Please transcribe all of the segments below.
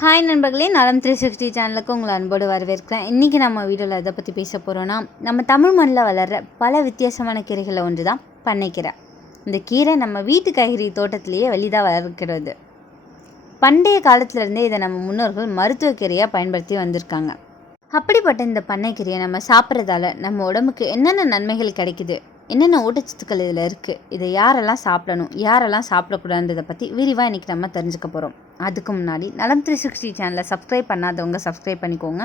Hi நண்பர்களே, நலம் 360 சேனலுக்கு உங்களை அன்போடு வரவேற்கிறேன். இன்றைக்கி நம்ம வீடியோவில் எதை பற்றி பேச போகிறோன்னா, நம்ம தமிழ் மண்ணில் வளர்கிற பல வித்தியாசமான கீரைகளில் ஒன்று தான் பண்ணைக்கீரை. இந்த கீரை நம்ம வீட்டு காய்கறி தோட்டத்திலேயே வெளிதாக வளர்க்கிறது. பண்டைய காலத்திலேருந்தே இதை நம்ம முன்னோர்கள் மருத்துவ கீரையாக பயன்படுத்தி வந்திருக்காங்க. அப்படிப்பட்ட இந்த பண்ணைக்கீரையை நம்ம சாப்பிட்றதால நம்ம உடம்புக்கு என்னென்ன நன்மைகள் கிடைக்குது, என்னென்ன ஊட்டச்சத்துக்கள் இதில் இருக்குது, இதை யாரெல்லாம் சாப்பிடணும், யாரெல்லாம் சாப்பிடக்கூடாதுன்றதை பற்றி விரிவாக இன்றைக்கி நம்ம தெரிஞ்சுக்க போகிறோம். அதுக்கு முன்னாடி நலம் 360 சேனலை சப்ஸ்கிரைப் பண்ணாதவங்க சப்ஸ்கிரைப் பண்ணிக்கோங்க.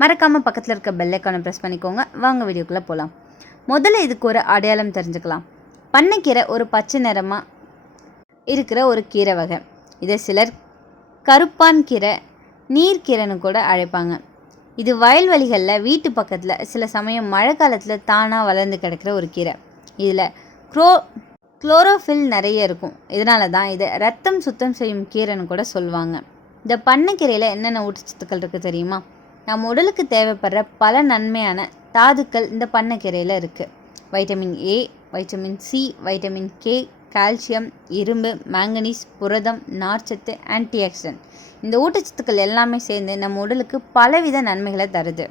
மறக்காமல் பக்கத்தில் இருக்க பெல் ஐக்கானை ப்ரெஸ் பண்ணிக்கோங்க. வாங்க வீடியோக்குள்ளே போகலாம். முதல்ல இதுக்கு ஒரு அடையாளம் தெரிஞ்சுக்கலாம். பண்ணைக்கீரை ஒரு பச்சை நிறமாக இருக்கிற ஒரு கீரை வகை. இதை சிலர் கருப்பான் கீரை, நீர்க்கீரைன்னு கூட அழைப்பாங்க. இது வயல்வெளிகளில் வீட்டு பக்கத்தில் சில சமயம் மழை காலத்தில் தானாக வளர்ந்து கிடக்கிற ஒரு கீரை. இதில் குளோரோஃபில் நிறைய இருக்கும். இதனால தான் இதை ரத்தம் சுத்தம் செய்யும் கீரைன்னு கூட சொல்லுவாங்க. இந்த பண்ணைக்கீரையில் என்னென்ன ஊட்டச்சத்துக்கள் இருக்குது தெரியுமா? நம்ம உடலுக்கு தேவைப்படுற பல நன்மையான தாதுக்கள் இந்த பண்ணைக்கீரையில் இருக்குது. Vitamin A, vitamin C, vitamin K, calcium, இரும்பு, மேங்கனீஸ், புரதம், நார்ச்சத்து, ஆன்டிஆக்சிடென்ட். இந்த ஊட்டச்சத்துக்கள் எல்லாமே சேர்ந்து நம்ம உடலுக்கு பலவித நன்மைகளை தருது.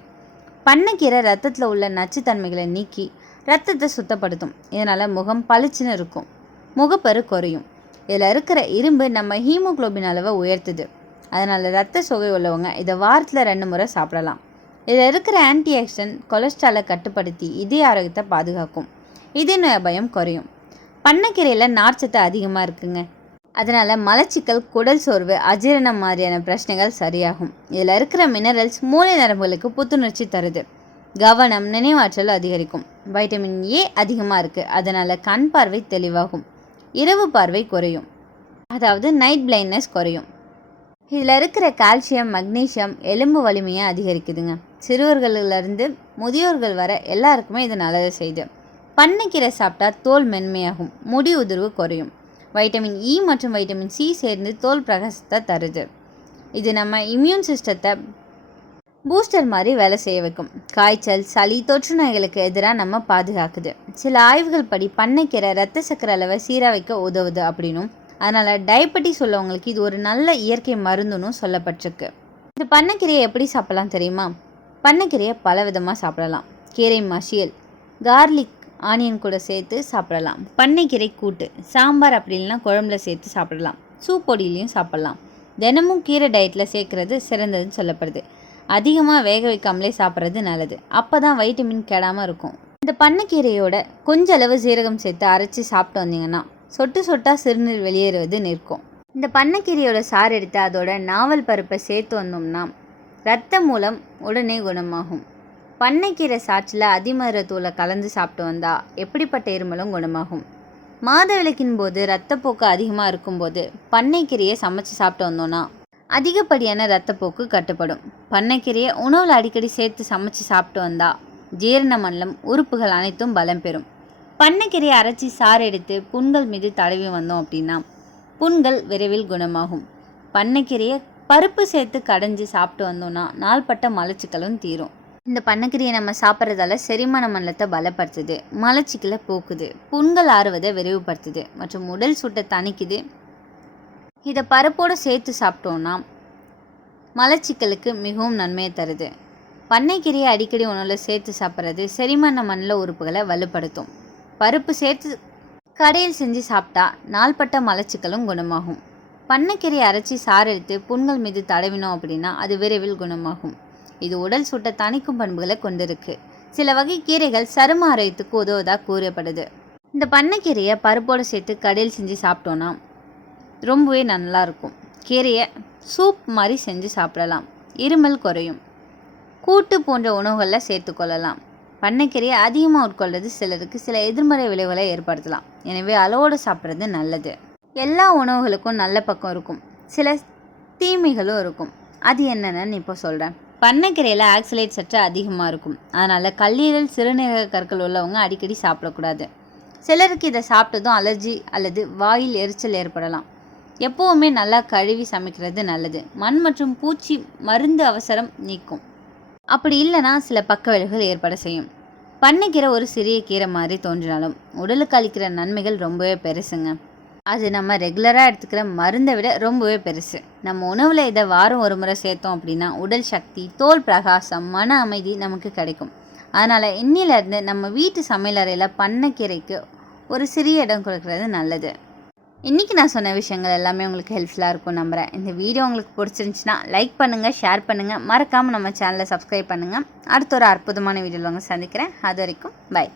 பண்ணைக்கீரை ரத்தத்தில் உள்ள நச்சுத்தன்மைகளை நீக்கி ரத்தத்தை சுத்தப்படுத்தும். இதனால் முகம் பளிச்சுன்னு இருக்கும், முகப்பரு குறையும். இதில் இருக்கிற இரும்பு நம்ம ஹீமோக்ளோபின் அளவை உயர்த்துது. அதனால் ரத்த சோகை உள்ளவங்க இதை வாரத்தில் 2 முறை சாப்பிடலாம். இதில் இருக்கிற ஆன்டிஆக்சிடென்ட் கொலஸ்ட்ராலை கட்டுப்படுத்தி இதய ஆரோக்கியத்தை பாதுகாக்கும், இதய நோய் பயம் குறையும். பண்ணைக்கீரையில் நார்ச்சத்து அதிகமாக இருக்குங்க. அதனால் மலச்சிக்கல், குடல் சோர்வு, அஜீரணம் மாதிரியான பிரச்சனைகள் சரியாகும். இதில் இருக்கிற மினரல்ஸ் மூளை நரம்புகளுக்கு புத்துணர்ச்சி தருது, கவனம், நினைவாற்றல் அதிகரிக்கும். வைட்டமின் ஏ அதிகமாக இருக்குது. அதனால் கண் பார்வை தெளிவாகும், இரவு பார்வை குறையும், அதாவது நைட் பிளைண்ட்னஸ் குறையும். இதில் இருக்கிற கால்சியம், மக்னீசியம் எலும்பு வலிமையை அதிகரிக்குதுங்க. சிறுவர்களிலிருந்து முதியோர்கள் வர எல்லாருக்குமே இது நல்லது செய்யுது. பண்ணைக்கீரை சாப்பிட்டா தோல் மென்மையாகும், முடி உதிர்வு குறையும். வைட்டமின் இ மற்றும் வைட்டமின் சி சேர்ந்து தோல் பிரகாசத்தை தருது. இது நம்ம இம்யூன் சிஸ்டத்தை பூஸ்டர் மாதிரி வேலை செய்ய வைக்கும். காய்ச்சல், சளி, தொற்று நோய்களுக்கு எதிராக நம்ம பாதுகாக்குது. சில ஆய்வுகள் படி பண்ணைக்கீரை ரத்த சக்கரை அளவை சீராக வைக்க உதவுது அப்படின்னும், அதனால் டயபெட்டிஸ் உள்ளவங்களுக்கு இது ஒரு நல்ல இயற்கை மருந்துன்னு சொல்லப்பட்டிருக்கு. இந்த பண்ணைக்கீரையை எப்படி சாப்பிடலாம் தெரியுமா? பண்ணைக்கீரையை பல விதமாக சாப்பிடலாம். கீரை மசியல், கார்லிக், ஆனியன் கூட சேர்த்து சாப்பிடலாம். பண்ணைக்கீரை கூட்டு, சாம்பார் அப்படி இல்லைன்னா குழம்புல சேர்த்து சாப்பிடலாம். சூப் பொடியிலையும் சாப்பிடலாம். தினமும் கீரை டயட்டில் சேர்க்குறது சிறந்ததுன்னு சொல்லப்படுது. அதிகமாக வேக வைக்காமலே சாப்பிட்றது நல்லது. அப்போ தான் வைட்டமின் கெடாமல் இருக்கும். இந்த பண்ணைக்கீரையோட கொஞ்ச அளவு சீரகம் சேர்த்து அரைச்சி சாப்பிட்டு வந்தீங்கன்னா சொட்டு சொட்டாக சிறுநீர் வெளியேறுவது நிற்கும். இந்த பண்ணைக்கீரையோட சாறு எடுத்து அதோட நாவல் பருப்பை சேர்த்து வந்தோம்னா இரத்த மூலம் உடனே குணமாகும். பண்ணைக்கீரை சாற்றில் அதிமதுரத்தூளை கலந்து சாப்பிட்டு வந்தால் எப்படிப்பட்ட இருமலும் குணமாகும். மாதவிலக்கின் போது இரத்தப்போக்கு அதிகமாக இருக்கும்போது பண்ணைக்கீரையை சமைச்சு சாப்பிட்டு வந்தோன்னா அதிகப்படியான இரத்தப்போக்கு கட்டுப்படும். பண்ணைக்கீரையை உணவில் அடிக்கடி சேர்த்து சமைச்சு சாப்பிட்டு வந்தால் ஜீரண மண்டலம் உறுப்புகள் அனைத்தும் பலம் பெறும். பண்ணைக்கீரையை அரைச்சி சாறு எடுத்து புண்கள் மீது தடவி வந்தோம் அப்படின்னா புண்கள் விரைவில் குணமாகும். பண்ணைக்கீரையை பருப்பு சேர்த்து கடைஞ்சி சாப்பிட்டு வந்தோன்னா நாள்பட்ட மலச்சிக்கலும் தீரும். இந்த பண்ணைக்கீரையை நம்ம சாப்பிட்றதால செரிமான மண்டலத்தை பலப்படுத்துது, மலச்சிக்கலை போக்குது, புண்கள் ஆறுவதை விரைவுபடுத்துது மற்றும் உடல் சூட்டை தணிக்குது. இதை பருப்போடு சேர்த்து சாப்பிட்டோன்னா மலச்சிக்கலுக்கு மிகவும் நன்மையை தருது. பண்ணைக்கீரையை அடிக்கடி உணவில் சேர்த்து சாப்பிட்றது செரிமான மண்டல உறுப்புகளை வலுப்படுத்தும். பருப்பு சேர்த்து கடையில் செஞ்சு சாப்பிட்டா நாள்பட்ட மலச்சிக்கலும் குணமாகும். பண்ணைக்கீரையை அரைச்சி சாறு எடுத்து புண்கள் மீது தடவினோம் அப்படின்னா அது விரைவில் குணமாகும். இது உடல் சூட்டை தணிக்கும் பண்புகளை கொண்டிருக்கு. சில வகை கீரைகள் சரும ஆரோக்கியத்துக்கு உதவுவதாக கூறப்படுது. இந்த பண்ணைக்கீரையை பருப்போடு சேர்த்து கடையில் செஞ்சு சாப்பிட்டோன்னா ரொம்பவே நல்லாயிருக்கும். கீரையை சூப் மாதிரி செஞ்சு சாப்பிடலாம், இருமல் குறையும். கூட்டு போன்ற உணவுகளில் சேர்த்துக்கொள்ளலாம். பண்ணைக்கீரையை அதிகமாக உட்கொள்வது சிலருக்கு சில எதிர்மறை விளைவுகளை ஏற்படுத்தலாம். எனவே அளவோடு சாப்பிட்றது நல்லது. எல்லா உணவுகளுக்கும் நல்ல பக்கம் இருக்கும், சில தீமைகளும் இருக்கும். அது என்னென்னு இப்போ சொல்கிறேன். பண்ணைக்கீரையில் ஆக்சலேட் சற்று அதிகமாக இருக்கும். அதனால் கல்லீரல், சிறுநீரக கற்கள் உள்ளவங்க அடிக்கடி சாப்பிடக்கூடாது. சிலருக்கு இதை சாப்பிட்டதும் அலர்ஜி அல்லது வாயில் எரிச்சல் ஏற்படலாம். எப்போவுமே நல்லா கழுவி சமைக்கிறது நல்லது. மண் மற்றும் பூச்சி மருந்து அவசரம் நீக்கும். அப்படி இல்லைனா சில பக்க விளைவுகள் ஏற்பட செய்யும். பண்ணைக்கீரை ஒரு சிறிய கீரை மாதிரி தோன்றினாலும் உடலுக்கு அளிக்கிற நன்மைகள் ரொம்பவே பெருசுங்க. அது நம்ம ரெகுலராக எடுத்துக்கிற மருந்தை விட ரொம்பவே பெருசு. நம்ம உணவில் இதை வாரம் ஒரு முறை சேர்த்தோம் அப்படின்னா உடல் சக்தி, தோல் பிரகாசம், மன அமைதி நமக்கு கிடைக்கும். அதனால் இன்னிலேருந்து நம்ம வீட்டு சமையலறையில் பண்ணைக்கீரைக்கு ஒரு சிறிய இடம் கொடுக்கறது நல்லது. இன்றைக்கி நான் சொன்ன விஷயங்கள் எல்லாமே உங்களுக்கு ஹெல்ப்ஃபுல்லாக இருக்கும் நம்புகிறேன். இந்த வீடியோ உங்களுக்கு பிடிச்சிருந்துச்சுன்னா லைக் பண்ணுங்கள், ஷேர் பண்ணுங்கள், மறக்காமல் நம்ம சேனலை சப்ஸ்கிரைப் பண்ணுங்கள். அடுத்த ஒரு அற்புதமான வீடியோவில் உங்களை சந்திக்கிறேன். அது வரைக்கும் பை.